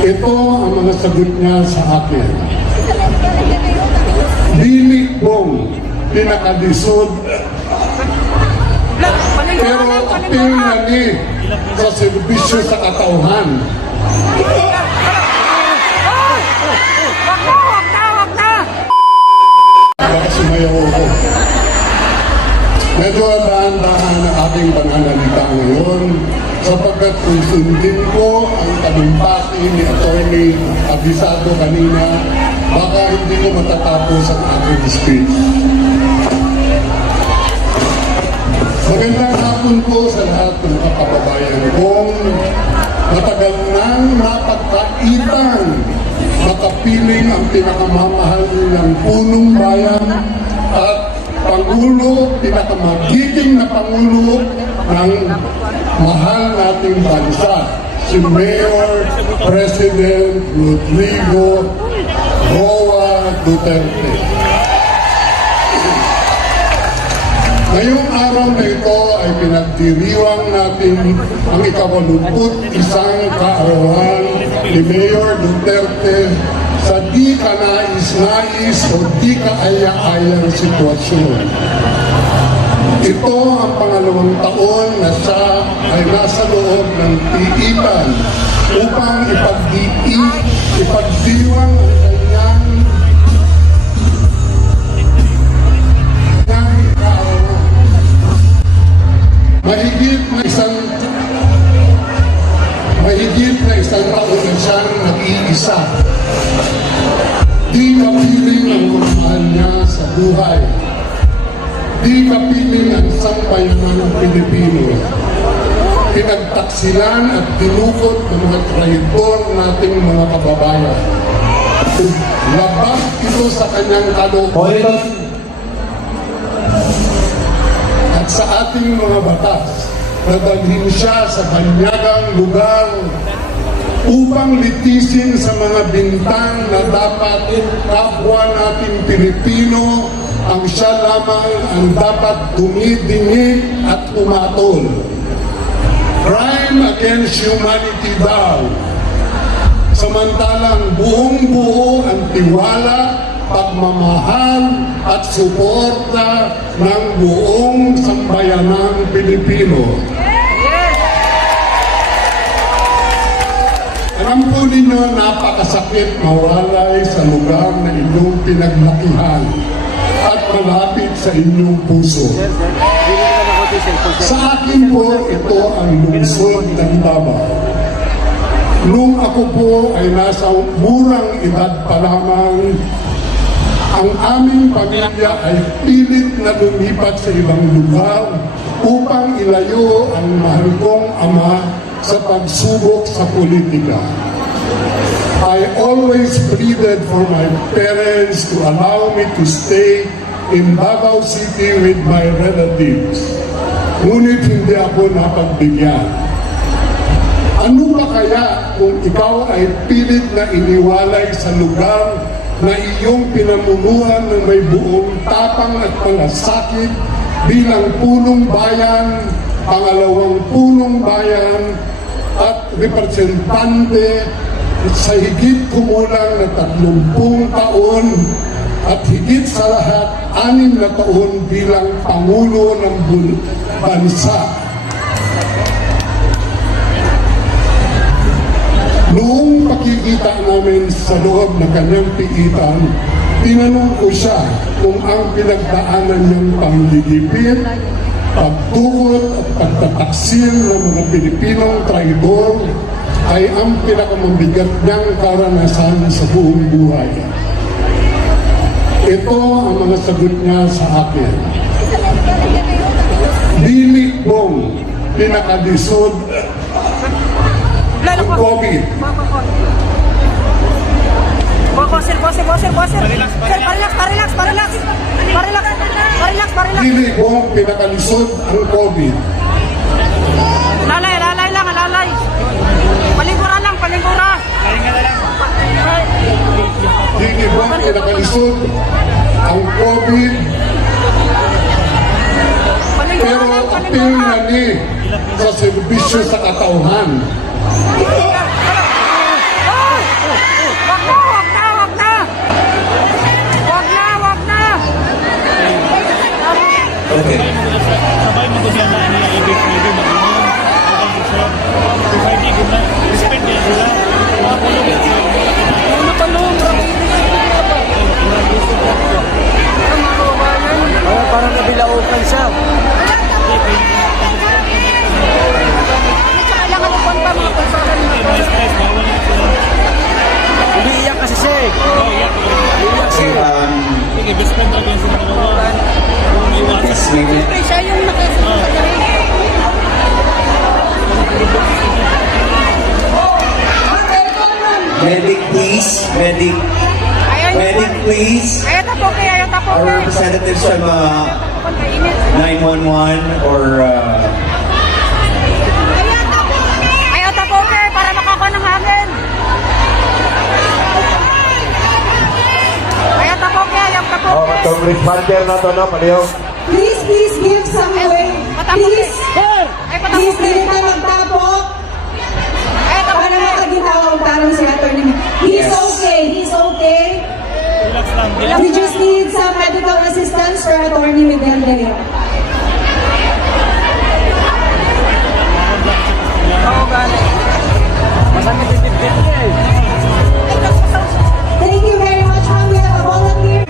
Ito ang mga sagot niya sa akin. Dili kong pinakalisod, pero apil na ni sa serbisyo sa katauhan. Baka sumayaw ako. Medyo dahan-dahan ang aking pananalita ngayon sapagkat kung sundin ko ang talumpati ni Atty. Abisado kanina, baka hindi ko matatapos ang aking speech. Magandang hapon po sa lahat ng mga kababayan kong matagal nang napagkaitan makapiling ang pinakamamahal ng punong bayan at Pangulo, pinakamagiging na Pangulo ng mahal nating bansa, si Mayor President Rodrigo Roa Duterte. Ngayong araw na ito ay pinagdiriwang natin ang ika-81 kaarawan ni Mayor Duterte sa di kanais-nais o di kaaya-ayang sitwasyon. Ito ang pangalawang taon na siya ay nasa loob ng tiitan upang ipagdiwang ang kanyang kaarawan. Mahigit na isang taon na siyang nag-iisa. Di kapiling ang mahal niya sa buhay. Di kapiling ang sambayanan ng Pilipino. Pinagtaksilan at dinukot ng mga traidor nating mga kababayan. Labag ito sa kanyang kalooban at sa ating mga batas. Nadalhin siya sa banyagang lugar upang litisin sa mga bintang na dapat kapwa nating Pilipino ang siya lamang ang dapat dumidingig at umatol. Crime against humanity daw. Samantalang buong-buo ang tiwala, pagmamahal at suporta ng buong sambayanang Pilipino. Alam po ninyo, napakasakit mawalay sa lugar na inyong pinaglakihan at malapit sa inyong puso. Sa akin po, ito ang lungsod ng Davao. Nung ako po ay nasa murang edad pa lamang, ang aming pamilya ay pilit na lumipat sa ibang lugar upang ilayo ang mahal kong ama sa pagsubok sa politika. I always pleaded for my parents to allow me to stay in Davao City with my relatives. Ngunit hindi ako napagbigyan. Ano ba kaya kung ikaw ay pilit na iniwalay sa lugar na iyong pinamunuan ng may buong tapang at malasakit bilang punong bayan, pangalawang punong bayan at representante sa higit kumulang na 30 taon at higit sa lahat 6 na taon bilang Pangulo ng bansa. Noong pakikita namin sa loob ng kanyang piitan, tinanong ko siya kung ang pinagdaanan niyang panggigipit, pagtukot at pagtataksil ng mga Pilipinong traidor ay ang pinakamabigat niyang karanasan sa buong buhay. Ito ang mga sagot niya sa akin. Dili kong pinakalisod ang COVID. Dili kong pinakalisod ang COVID. Lalay lang, lalay. Palingkura lang. Dili kong pinakalisod ang COVID. Pero apil na ni sa serbisyo sa katauhan. minute. Siyempre, siya yung nakasunod sa galing. Medic, please. Medic. Medic, please. Ayaw tapo kayo, ayaw tapo Our kayo. representatives from Kainit. 911 or Ayaw tapo kayo para makakuha ng hangin. Ayaw tapo kayo, ayaw tapo Oh, kayo. itong responder na to, no, paliw. Please give some way. Patapok Please, kayo. Ay, patapok please, dili kayo. na magtapok Ayaw tapo para kayo. makaginawa ang tarong si Atty. He's Yes. okay. He's okay. We just need some medical assistance for Atty. Miguel De Leon. Thank you very much, ma'am. We have a volunteer.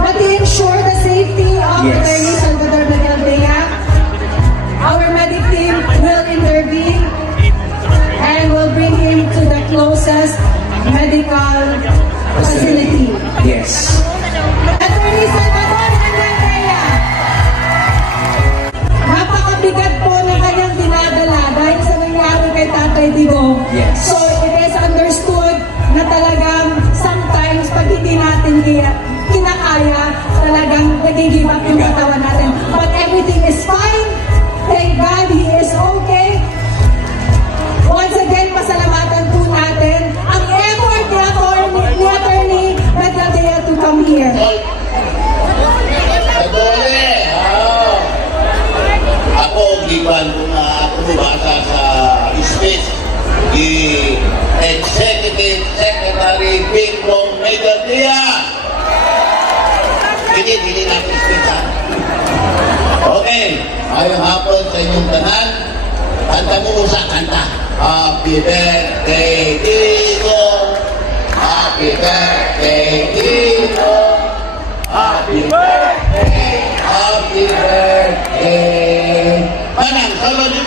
But to ensure the safety of Yes. Atty. Salvador Miguel De Leon, our medic team will intervene and will bring him to the closest medical facility. yes. Atty. Salvador Miguel De Leon, napakabigat po ng kanyang dinadala dahil sa nangyari kay Tatay Digong. Yes. So it is understood na talagang sometimes pag hindi natin kinakaya, talagang nag-give up yung katawan natin. But everything is fine. Thank God he is okay. Once again, pasalamatan po natin ang effort ni Atty. Miguel De Leon to come here. Kadole, ako, giban ko na ako bumasa sa speech ni Executive Secretary Bingkong Megadia. Dili natin speech ha. Okay, ayong hapon sa inyong tanan. Kanta mo sa kanta. Happy birthday, Digong. Happy birthday, Digong. Happy birthday, happy birthday. Manang, solo niyo.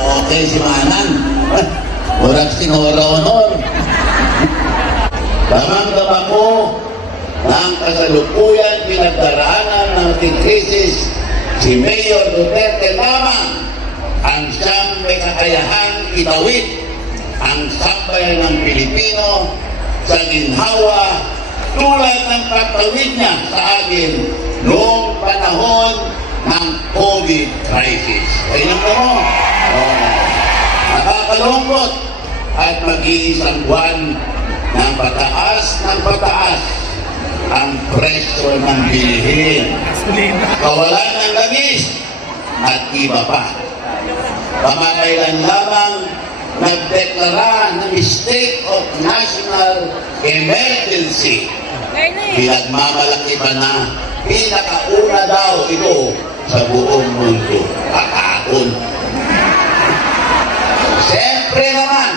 Okay, si Manang. Murag sinora-honor. Damang-dama ko ng kasalukuyan pinagdaraanan ng ating krisis, si Mayor Duterte lamang ang siyang may kakayahang itawid ang sambayan ng Pilipino sa ginhawa tulad ng pagtawid niya sa atin noong panahon ng COVID crisis. Ayun po mo. Nakakalungkot at mag-iisang buwan ng pataas ang presyo ng bilihin. Kawalan ng langis at iba pa. Kamakailan lamang nagdeklara ng state of national emergency. Pinagmamalaki pa na pinakauna daw ito sa buong mundo. Kakakon. Siyempre naman,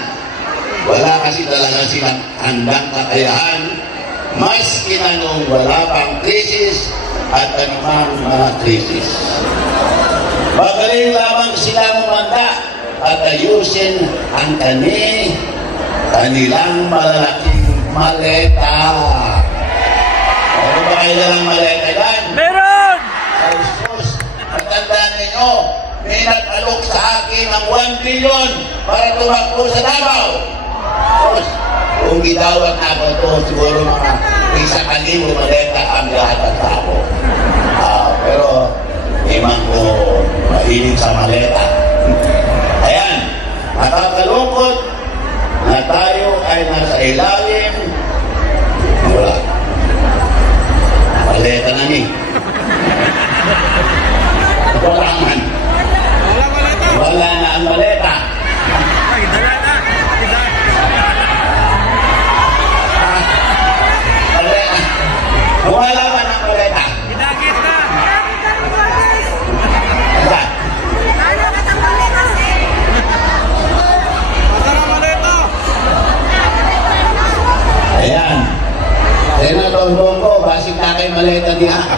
wala kasi talaga silang handang kakayahan maski na nung wala pang krisis at anumang mga krisis. Magaling lamang sila mumanda at ayusin ang kanilang malalaking maleta. Ano ba kayo ng maleta yan? Meron! Ay sus, matandaan ninyo, may nag-alok sa akin ng 1 billion para tumakbo sa Davao. Sus, kung gidawat ako ito, siguro mga 1,000 maleta ang lahat ng tao. Pero, imang ko mahilig sa maleta. Ayan, nakakalungkot na tayo ay nasa ilalim. Wala. Maleta na ni. Wala man. Wala na ang maleta. Maleta. Wala man ang maleta. Saan? Ayan. Senator Bongo, basig na kay maleta niya.